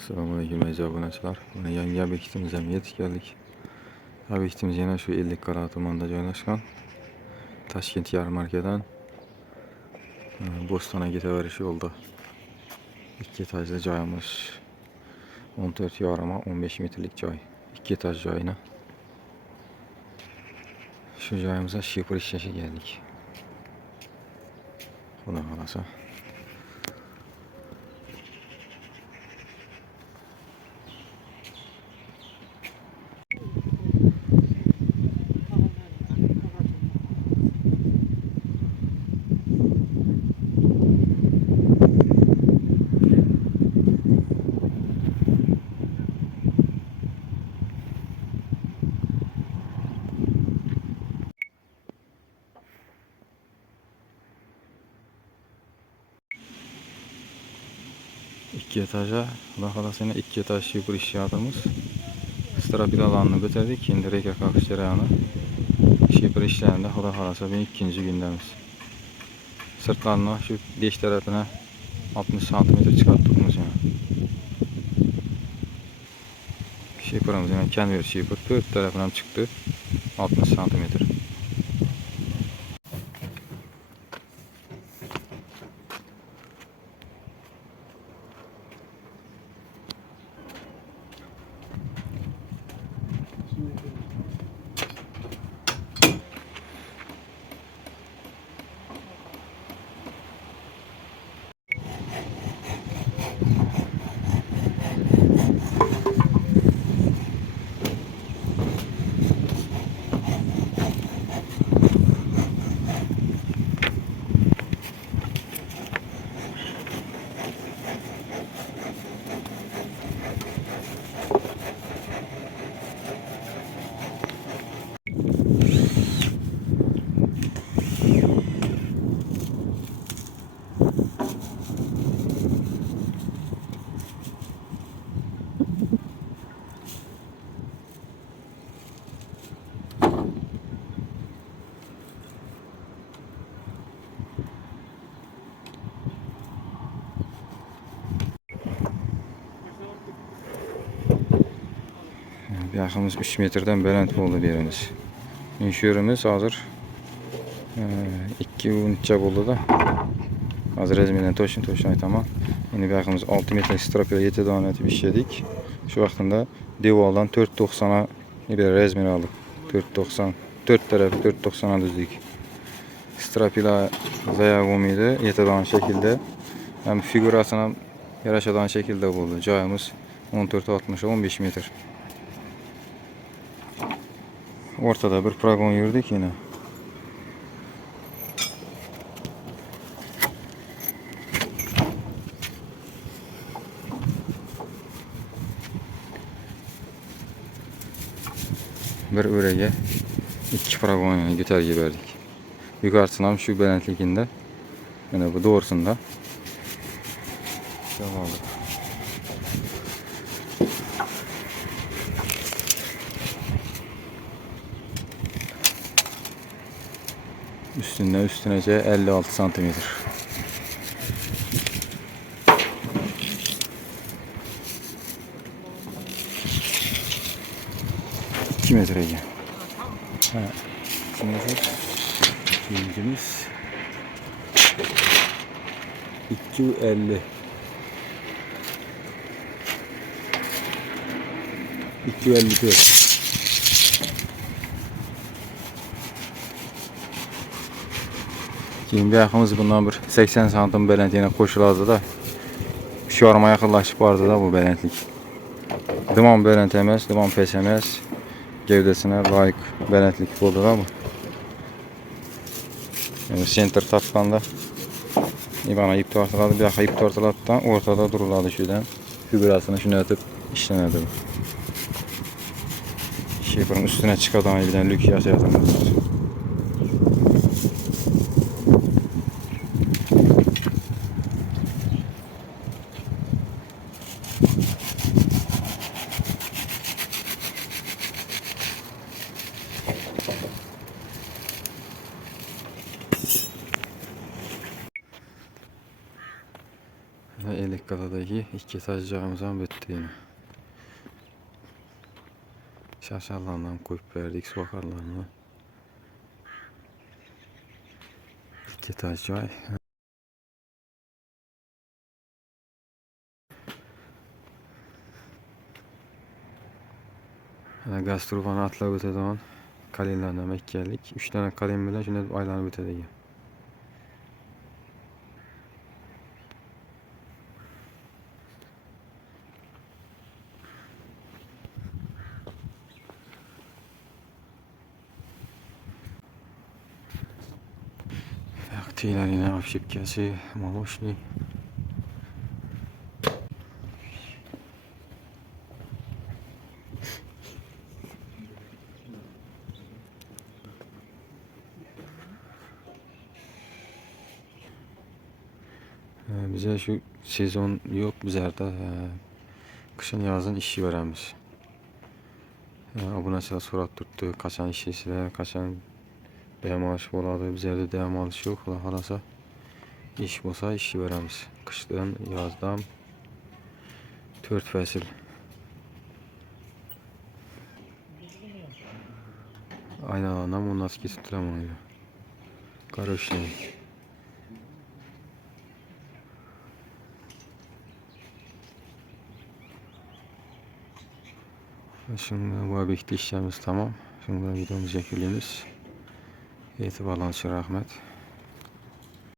Assalomualaikum aziz obunachilar. Mana yangi obyektimizga yetib keldik. Obyektimiz yana shu Ellikqal'a tumanida joylashgan. Toshkent yarmarkadan Bo'stonga ketaverish yo'lda. 2 etajli joyimiz. 14,5 15 metrlik joy. 2 etaj joyini. Shu joyimizga shifr ishlashga keldik. Xudo xolasa. İki etaja, Xudo xolasa yana 2 etaj shifr ishlayapmiz. Strapilalarni bitirdik. Endi reka qalqish jarayoni. Shifr ishlarida Xudo xolasa bu ikinci gündemiz. Sırtlarına şu 5 tarafına 60 cm çıkarttık yani. Şifremiz yani kenver şifr 4 tarafından çıktı 60 cm. Bir yaxımız 3 metreden belent oldu birimiz. İnşörümüz hazır 2 neçə oldu da. Hazır rezminden toşun aytamam. Yine bir yaxımız 6 metre strapıyla 7 tane etib işledik. Şu vaxtında devaldan 4.90'a bir rezmin aldık. 4.90 4 tarafı 4.90'a düzdük. Strapıyla zayağım idi. 7 tane şekilde. Hem figürasına yaraşadan şekilde oldu. Cayımız 14.60 15 metre. Ortada bir progon yürüdük yine. Bir örege 2 progon götürge verdik. Yukarısından şu belentlikinde. Yani bu doğrusunda. Devam edelim. Üstünece 56 santimetre. İki metreye. Şimdimiz 250. 254. Şimdi bir yaxımız bundan bir 80 santim belentiyine koşulardı da şu arama yakınlaşıp vardı da bu belentlik. Dıman belent emas, dıman pes emas. Gövdesine layık belentlik oldu da bu. Yani center tapkanda bana ip tartıladı, bir yaxa ip tartıladıdan ortada duruladı şuradan. Figürasını şunu atıp işlenirdi bu. Şifrın üstüne çıkardan bir tane lük yasayatımız var. Ellikqal'da Aşağıdaki iki etajcağımızdan bitti yine. Şaşalarından koyup verdik su akarlarını. İki etajcağ. Gaz turbanı atlab ötediğin kalemlerden emek geldik. 3 tane kalem bilen şimdi aylanıp ötedi. Aktiler yine hafşipkesi, maloşni. Bize şu sezon yok bizlerde. Kışın yazın işi veremiz. Abunaçılar sorat tuttu. Kaçan işçiler, kaçan dəyəm alışı oladı. Bizlerde dəyəm alışı yok. Halasa iş olsa işi veremiz. Kışdan, yazdan 4 fəsil. Aynalarından bu nasıl getirtirəm onu. Karışını. Şimdi bu obyekte işlerimiz tamam. Şimdi videomuzu çekilimiz. Etibarlarınız için rahmet.